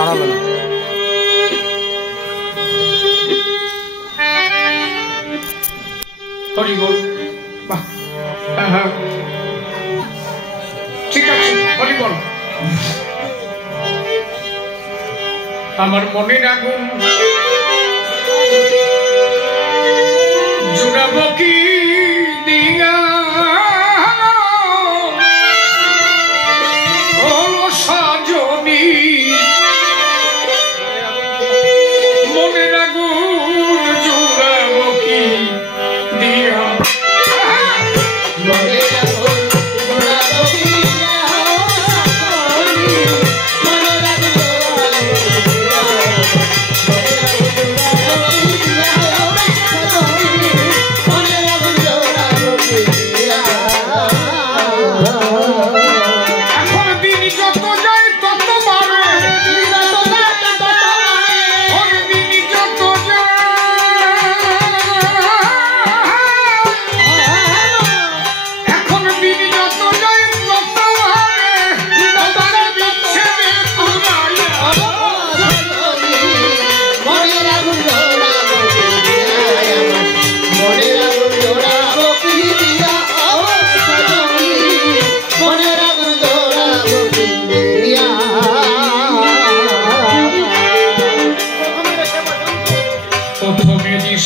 দাঁড়াবে না। হরি বল। বাহ, হ্যাঁ হ্যাঁ ঠিক আছে, হরি বল। আমার মনের আগুন জুড়াবো কি দিয়া, ও সজনী মনের আগুন জুড়াবো কি দিয়া,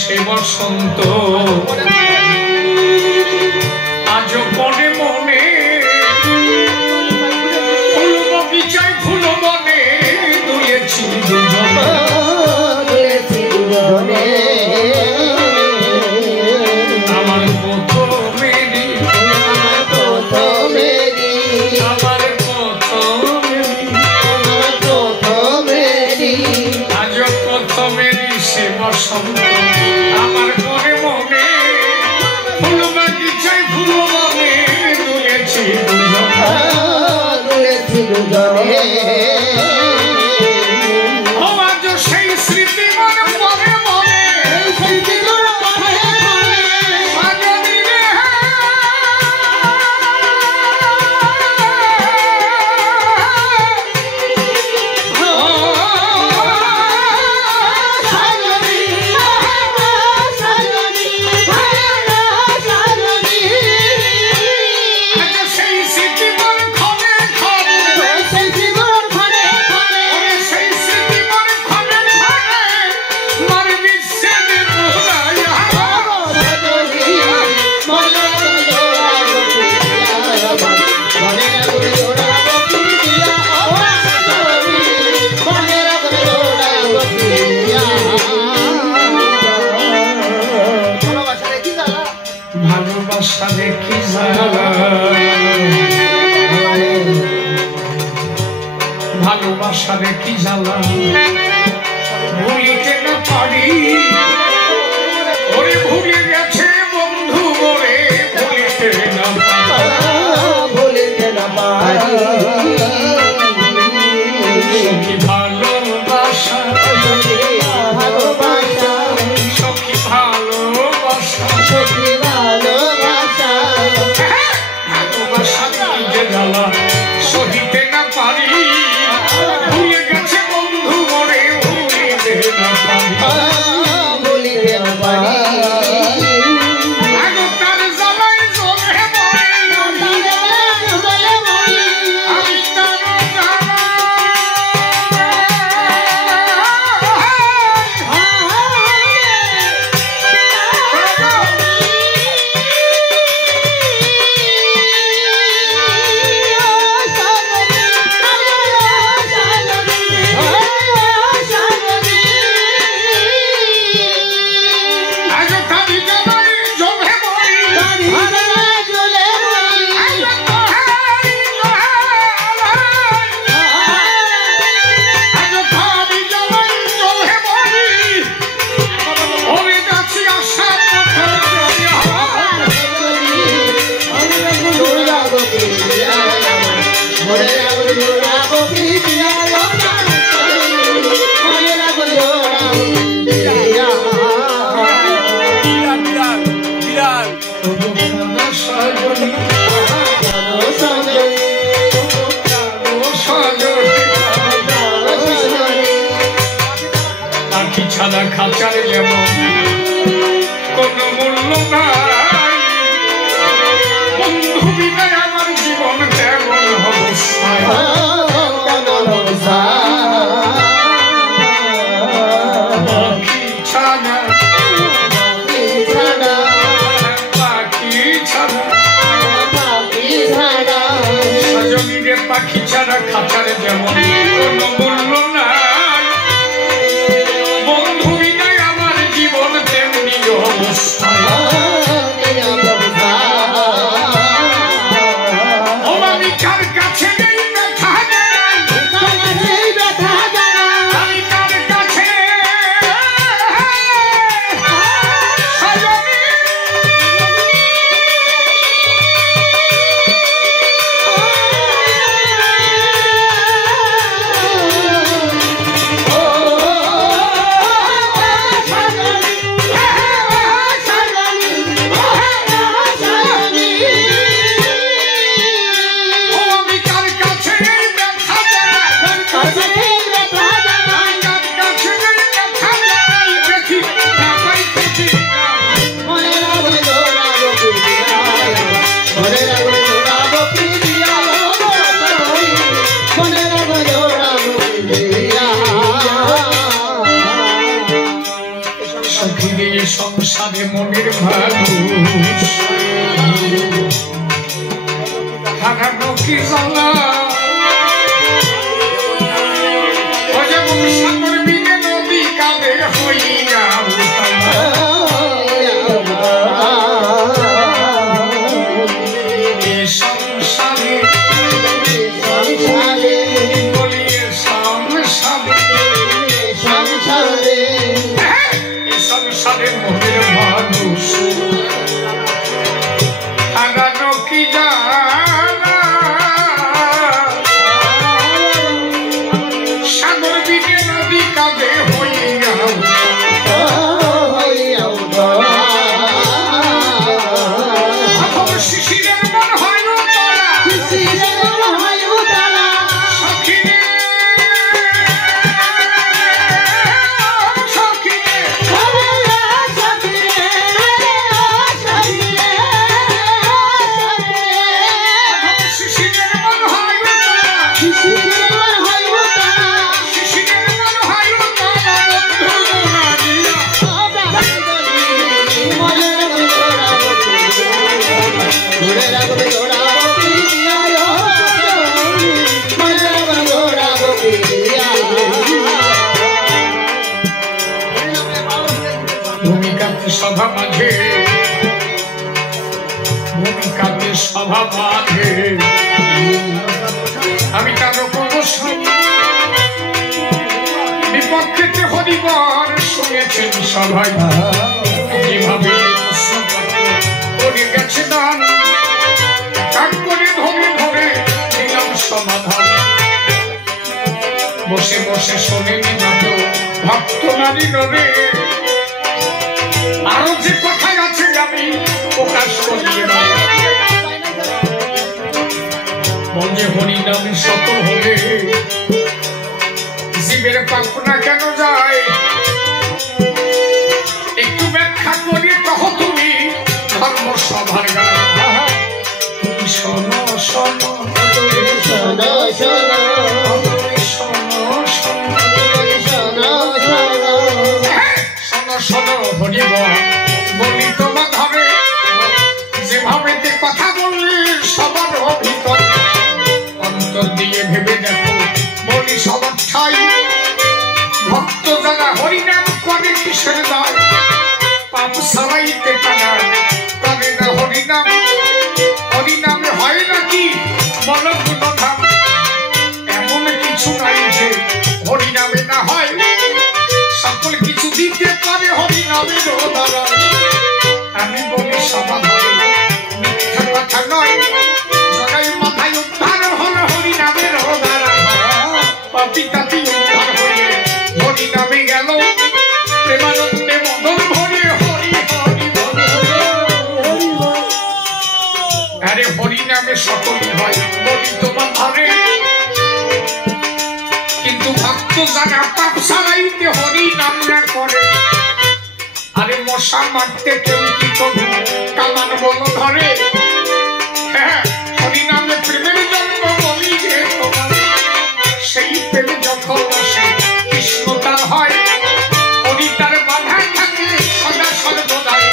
সে বসন্ত আজও মনে মনে ফুল বগিচায় ফুল বনে দুলেছি দুজনে, আমার প্রথমেরই আজও প্রথমেরই সে বসন্ত আমার মনে মনে ফুল বাগিচায় ফুল বনে দুলেছি দুজনে। ও আজ সেই স্মৃতি মনে পড়ে মনে, সাজনী রে ভালোবাসা দেখি জ্বালা, ভালোবাসা দেখি জ্বালা ভুলিতে না পারি, ওরে ভুলে গেছে বন্ধু বলে ভুলিতে না পারি। সখী ভালোবাসা সখী ভালোবাসা ভালোবাসা যে জ্বালা সহিতে না পারি, ভুলে গেছে বন্ধু মরে ভুলিতে না পারি। তার জ্বালায় জ্বলে মরে, আমি তার জ্বালা পাখি ছাড়া খাঁচার যেমন কোনো মূল্য নাই, বন্ধু বিদায় আমার জীবন তেমন অবস্থায়। পাখি ছাড়া সজনীরে পাখি ছাড়া খাঁচার যেমন কোনো মূল্য নাই, বন্ধু বিদায় আমার জীবন তেমনি অবস্থায়। সংসারে মনের মানুষ হারানো কি জ্বালা, যেমন সাগর বিনে নদী কাঁধে হইয়া সংসারে বলিয়ে সংসারে মনের মানুষ হারানো কি জানা, সাগর বিনে নদী কাঁধে হইয়া শিশিরের মন হয় সভা মাঝে ভূমিকাতে সভা মাঝে আমি কারো কোনো বিপক্ষেতে হরিবার শুনেছেন সবাই, যেভাবে করে গেছে দান কাক করে ধরে ধরে দিলাম সমাধান। বসে বসে শোনেনি যত ভক্ত নারী রে, আরো যে কথাই আছে আমি প্রকাশ করিয়ে মঞ্জে হরিনাম সকল হবে, জীবের কল্পনা কেন যায় একটু ব্যাখ্যা করি কহ তুমি ধর্ম সভার গায়। শোনো শোনো শোনো শোনো শোনো হরিব বলি তোমার ধরে, যেভাবে কথা বললি সবার ভিতর অন্তর দিয়ে ভেবে দেখো বলি সবার ঠাই। ভক্ত যারা হরিনাম করে কিসের দায়, পাপ সারাইতে তারা করে না হরিনাম। হরিনামে হয় নাকি মন গুণধাম, এমন কিছু নাই যে হরিনামে না হয়, সকল কিছু দিতে পারে হরিনামের দ্বারা। আমি বলি সমাধান মিথ্যা কথা নয়, সবাই মাথায় উদ্ধার হল হরিনামের দ্বারা। পাপি তাপি উদ্ধার হয়ে হরিনামে গেল, প্রেমানন্দে মদন ভরে হরি হরি বল। আরে হরিনামে সকলই হয় বলি তোমার ধরে, কিন্তু ভক্ত সমস্ত জায়গা পাপ সারাইতে হরি নাম না করে। আরে মশা মারতে কেউ কি করবে কামান বলো ধরে। হ্যাঁ হরি নামে প্রেমের জন্ম বলি যে তোমার, সেই প্রেম যখন আসে কৃষ্ণ তার হয়, হরি তার বাধা থাকে সদা সর্বদাই।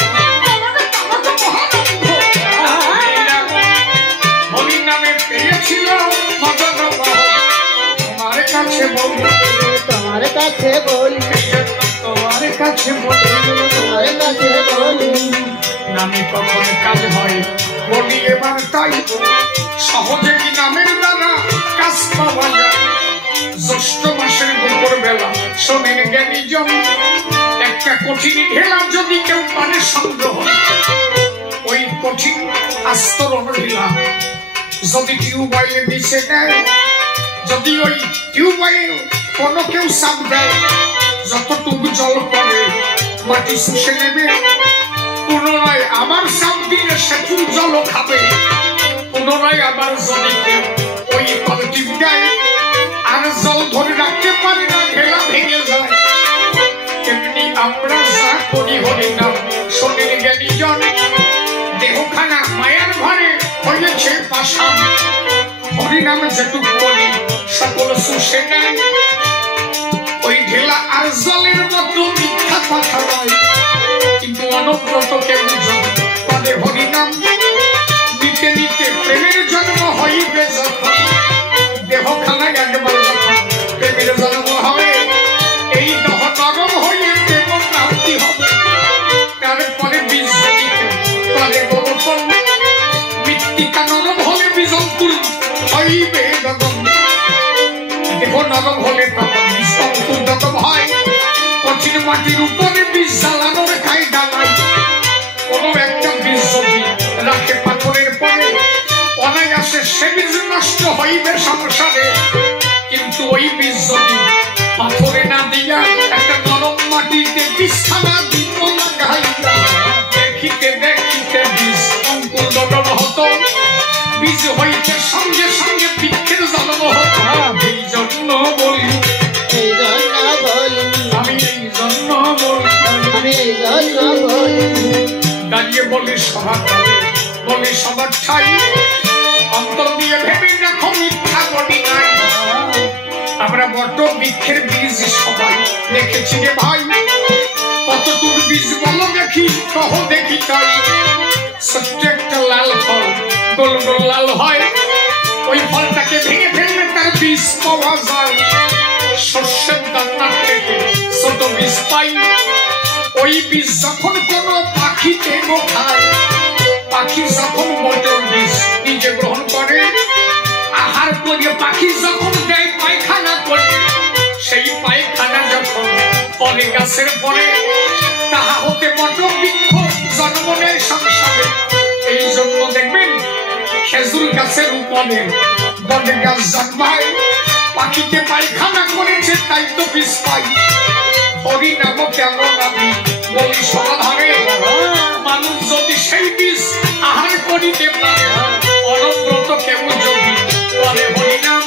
হরি নামে পেয়েছিল মদন তোমার কাছে বলি, তোমার কাছে বলি, তোমার কাছে বলি, তোমার কাছে বলি। নামে কখন কাজ হয় বলি এবার তাই, সহজে কি নামের দ্বারা কাজ পাওয়া যায়। জ্যৈষ্ঠ মাসের দুপুর বেলা শোনেন জ্ঞানীজন, একটা কঠিন ঢেলা যদি কেউ পারে সংগ্রহ, ওই কঠিন আস্তরণ ঢেলা যদি টিউবওয়েলে মিশে দেয়, যদি ওই টিউবওয়েল কোনো কেউ চাপ দেয়, যতটুকু জল পড়ে মাটি শুষে নেবে, পুনরায় আবার চাপ দিলে সেতুর জল খাবে, পুনরায় আবার যদি কেউ ওই কলটিপ দেয় আর জল ধরে রাখতে পারে না, ঢেলা ভেঙে যায়। তেমনি আমরা যা করি হরি নাম শোনেন জ্ঞানীজন, দেহখানা মায়ার ঘরে হয়েছে পাষাণ, হরি নামে যেটুকু করি সকল শুষে নেয়, ওই ঢেলা আর জলের মতো মিথ্যা কথা নয়। কিন্তু অনুব্রত কেউ পদে হরি নাম নিতে নিতে প্রেমের জন্ম হইবে যখন, দেহখানায় একবার যখন প্রেমের জন্ম হবে, এই দেহ নরম হয়ে প্রেম প্রাপ্তি হবে। তারপরে বীজ দিতে পরে গোপন, মৃত্তিকা নরম হলে বীজ অঙ্কুর হইবে গগন, দেহ নরম হলে তখন বীজ অঙ্কুর গগন হয়। কঠিন মাটির উপরে বীজ জ্বালানোর কায়দা নাই, কোনো একটা বীজ যদি রাখে পাথরের পরে অনায়াসে সে বীজ নষ্ট হইবে সংসারে, কিন্তু ওই বীজ যদি পাথরে না দিয়া একটা নরম মাটিতে বীজখানা দিব লাগাইয়া, দেখিতে দেখিতে বীজ অঙ্কুর গঠন হতো, বীজ হইতে সঙ্গে সঙ্গে বৃক্ষের জন্ম হতো। এই জন্য বলি, এই জন্য বলি, আমি এই জন্য বলি, আমি এই জন্য বলি। দাঁড়িয়ে বলি সভা করে, বলি সবার ঠাই, অন্তর দিয়ে ভেবে দেখো মিথ্যা বলি নাই। আমরা বট বৃক্ষের বীজ সবাই দেখেছি রে ভাই, কতটুক বীজ বলো দেখি, কহ দেখি তাই। ছোট্ট একটা লাল ফল গোল গোল লাল হয়, ওই ফলটাকে ভেঙে ফেললে তার বীজ পাওয়া যায়। শস্যের দান্নার থেকে ছোট বীজ পাই, ওই বীজ যখন কোনো পাখিতে খায়, পাখি যখন মটর বীজ নিজে গ্রহণ করে, আহার করে পাখি যখন দেয় পায়খানা করে, সেই পায়খানা যখন পরে গাছের পরে, তাহা হতে মটর বৃক্ষ জন্ম নেয় সংসারে। এই জন্য দেখবেন খেজুর গাছের উপরে বট গাছ জন্মায়, পাখিতে পায়খানা করেছে তাই তো বীজ পাই। হরি নাম কেমন আমি বলি সমাধানে, মানুষ যদি সেই বীজ আহার করিতে পারে, অনুব্রত কেউ যদি বলে হরি নাম,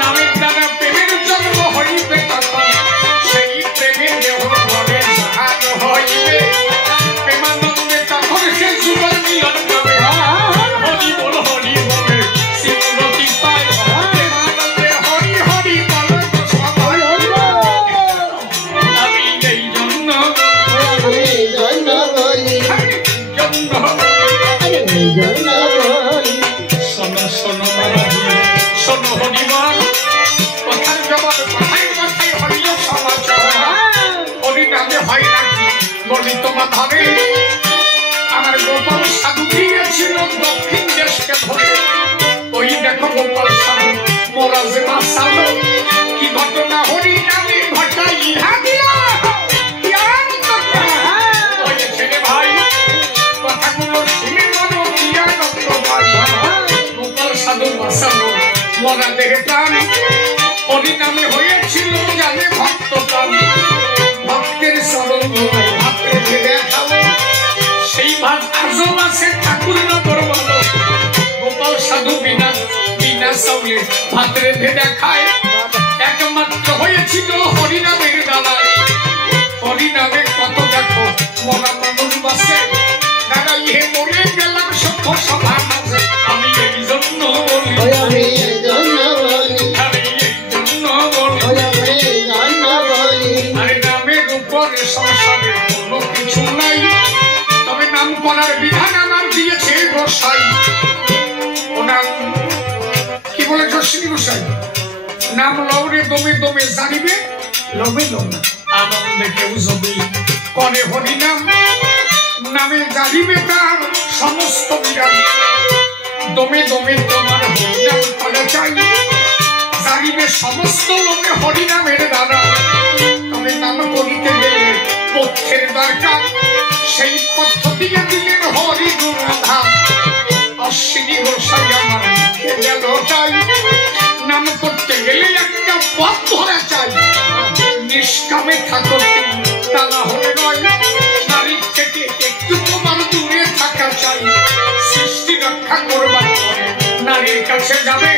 নামের দ্বারা প্রেমের জন্ম হইবে তখন, সেই প্রেমে দেহ ঘরে জাহাজ হইবে, প্রেমানন্দে তখন সে যুগল মিলন পাবে। হরি বল শ্রীমতি পায়, প্রেমানন্দে হরি হরি বল সবাই। আমি এই জন্য, আমি এই জন্য বলি, জন্য আমি এই জন্য বলি। শোনো শোনো মহারাজ, শোনো হরিবল, কথার জবাব কথায় কথায় হরিও সমাচার। হরি নামে হয় নাকি বলি তোমার ধরে, আমার গোপাল সাধু গিয়েছিল দক্ষিণ দেশকে ধরে, ওই দেখো গোপাল সাধু মোরা যে মাসালো, কি ঘটনা হরি নামে ঘটাই ইহা দিয়া। ওই ছেলে ভাই কথাগুলো শুনে মনো কি আনন্দ ভাই, গোপাল সাধু মাসালো মোরা দেহে প্রাণ, হরি নামে হয়েছিল জানে ভক্ত প্রাণ। ভক্তের চরণ হাতে দেখাবো, সেই ভাত আজও আছে ঠাকুর নগর বলো। গোপাল সাধু বিনা বিনা চাউলে ভাত রেঁধে দেখায়, একমাত্র হয়েছিল হরিনামের দালায়। হরিনামে কত দেখো মরা মানুষ বাসে, দাঁড়াই হে মরে গেলাম সভ্য সভার মাঝে। আমি এই জন্য বলি, আমি এই জন্য বলি, আমি এই জন্য বলি, আমি এই জন্য বলি, আরে নামের উপরে সংসারে কোনো কিছু নাই, তবে নাম করার বিধান আমার দিয়েছে গোসাই। ও নাম কি বলে জসিনী গোসাই? নাম লৌরে দমে দমে জানিবে, লবে লবে আনন্দে কেউ যদি করে হরিনাম, নামে জানিবে তার সমস্ত বিরাম। দমে দমে তোমার হরিনাম করা চাই, জানিবে সমস্ত লোকে হরিনামের দ্বারা। তবে নাম করিতে গেলে পথ্যের দরকার, সেই পথ্য দিয়ে দিলেন হরি গুণধাম। অশ্বিনী গোসাই আমার মুখে গেল তাই, নাম করতে গেলে একটা পথ ধরা চাই। নিষ্কামে থাকো তা না হলে নয়, নারীর থেকে একটু তোমার দূরে থাকা চাই। সৃষ্টি রক্ষা করবার পরে নারীর কাছে যাবে,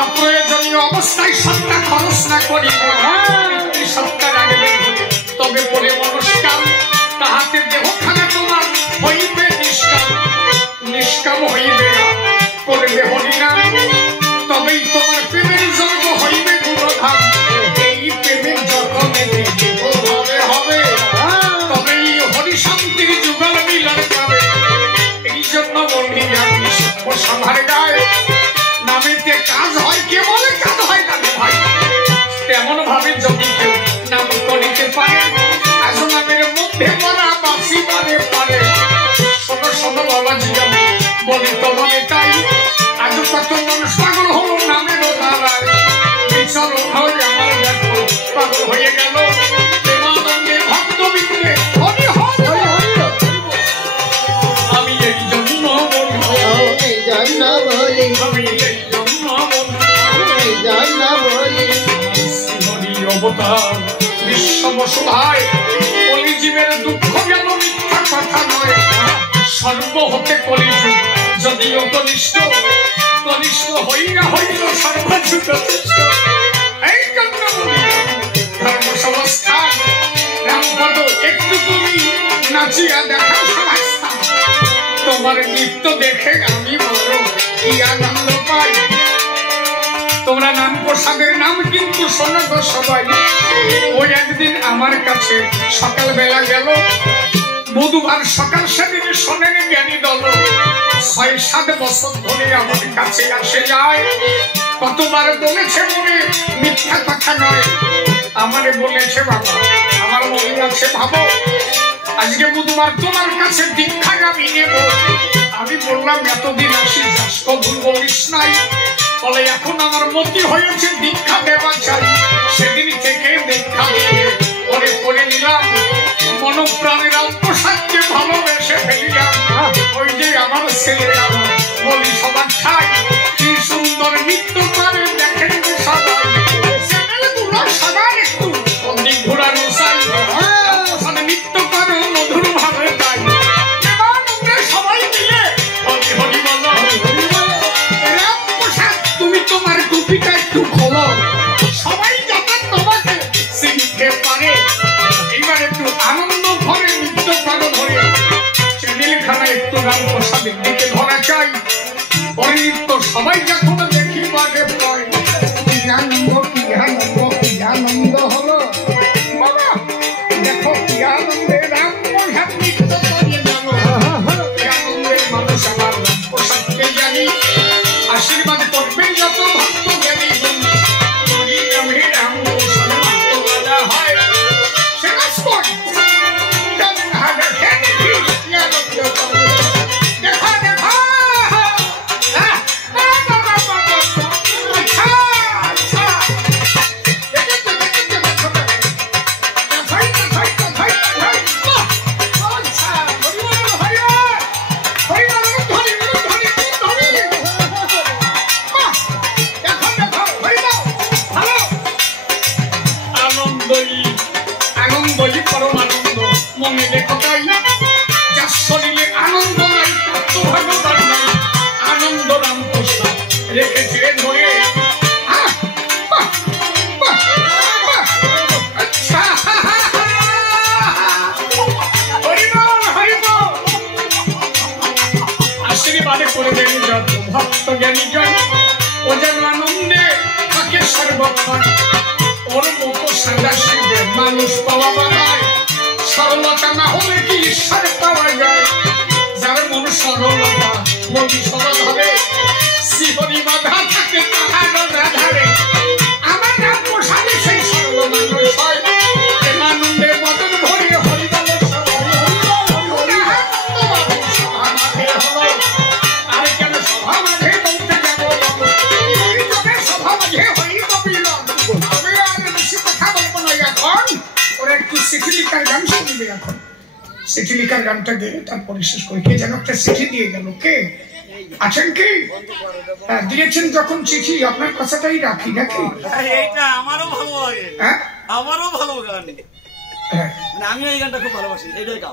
অপ্রয়োজনীয় অবস্থায় সত্তা খরচ না করিবে। সত্তা রাখবে তবে পরে মনস্কাম, তাহাতে দেহখানে তোমার হইবে নিষ্কাম। নিষ্কাম হইবে করবে হরিনাম, তবেই তোমার প্রেমের জন্ম হইবে গুণধাম। এই প্রেমের যখন হবে, তবেই হরি শান্তির যুগল মিলন পাবে। এই জন্য বলি আমি সভ্য সভার গায়ে, নামেতে কাজ হয়, কে বলে কাজ হয় না ভাই। তেমন ভাবে যদি কেউ নাম করিতে পারে, আজ নামের মধ্যে মরা বাসি মানে পারে। শোনো শোনো বাবাজি, আমি বলি তো বলে তাই, আজ কত মানুষ পাগল হলো নামের দ্বারায়। বিচার হয় আমার দেখো পাগল হয়ে গেল, প্রেমানন্দে ভক্ত বিন্দে হরি হরি। আমি এই জন্য বলি, এই জন্য বলি, আমি এই জন্য বলি, এই জন্য বলি, হরি অবতার বিশ্ববসুধায়। কলিজীবের দুঃখ গেল মিথ্যা কথা নয়, সর্ব হতে কলিযুগ যদিও কনিষ্ঠ, কনিষ্ঠ হইয়া হইল সর্বযুগ শ্রেষ্ঠ। এই জন্য বলি ধর্ম সংস্থান রামপদ একটু তুমি নাচিয়া দেখাও সমাজস্থান। তোমার নৃত্য দেখে আমি বড় কি আনন্দ পাই। তোমরা নাম প্রসাদের নাম কিন্তু শোনো তো সবাই। ওই একদিন আমার কাছে সকালবেলা গেল, বুধবার সকাল, সেদিন শোনেন জ্ঞানী দল। ৬-৭ বছর ধরে আমার কাছে আসে যায়, কতবার বলেছে মনে মিথ্যা কথা নয়। আমারে বলেছে বাবা, আমার মনে আছে ভাবো, আজকে বুধবার তোমার কাছে দীক্ষা আমি নেব। আমি বললাম এতদিন আসি যাস কবুল বলিস নাই, বলে এখন আমার মতি হয়েছে দীক্ষা দেওয়া চাই। সেদিন থেকে দীক্ষা করে করে নিলাম, মনপ্রাণের আত্মসাতকে ভালোবেসে ফেলিলাম। ওই যে আমার ছেলেরা বলি সবার ঠাই, কি সুন্দর নৃত্য করে দেখেন সবাই। চ্যানেলগুলো সবার একটু অধিক ঘোরানো চাই, নৃত্য করো মধুর ভাবে তাই। সবাই মিলে হরি হরি বলো, রামপ্রসাদ তুমি তোমার টুপিটা একটু খোলো, সবাই যাতে তোমাকে চিনতে পারে। এবার একটু আনন্দ ভরে নৃত্য করো ধরে, চ্যানেলখানা একটু রামপ্রসাদের দিকে ধরা চাই। পরে নৃত্য সবাই যখন দেখি বাজে পায়, কি আনন্দ কি আনন্দ কি আনন্দ হলো বাবা। দেখো কি আনন্দে রামপ্রসাদ নৃত্য করিয়ে গেল। কি আনন্দের মানুষ আমার রামপ্রসাদকে জানি, আশীর্বাদ করবে যত ভক্ত জ্ঞানী বন্ধু। হরি নামে রামপ্রসাদ মাতোয়ালা হয়, সে কাজ কর দেখা দেখা। আচ্ছা আনন্দই পরম আনন্দ মনে রেখো তাই। যার শরীরে আনন্দ নাই তার তো ভগবান নাই। আনন্দ রামপ্রসাদ রেখেছে ধরে। সাদাশিবে মানুষ পাওয়া বানায়, সরলতা না হলে কি ঈশ্বর পাওয়া যায়? যার মন সরলতা, মন সরল হবে, জীবনী বাধা থাকে তাহার আধারে। আমার নাম প্রসাদে সেই সরল মানুষ হয়, প্রেমানন্দে মদন ভরে হরিবল সবাই। সভা মাঝে হলো, আরে কেন সভা মাঝে বলতে যাবো? সভা মাঝে হইব বিলন। আমি আর বেশি কথা বলবো না এখন, ওরা একটু চিঠিলিকার গান শুনবে এখন। চিঠিলিকার গানটা গেয়ে তারপরে শেষ করি। কে যেন একটা চিঠি দিয়ে গেল, কে আছেন কি? হ্যাঁ, দিয়েছেন যখন চিঠি আপনার কথাটাই রাখি নাকি? এইটা আমারও ভালো লাগে, হ্যাঁ আমারও ভালো গান, হ্যাঁ, মানে আমি এই গানটা খুব ভালোবাসি, এটাই গাও।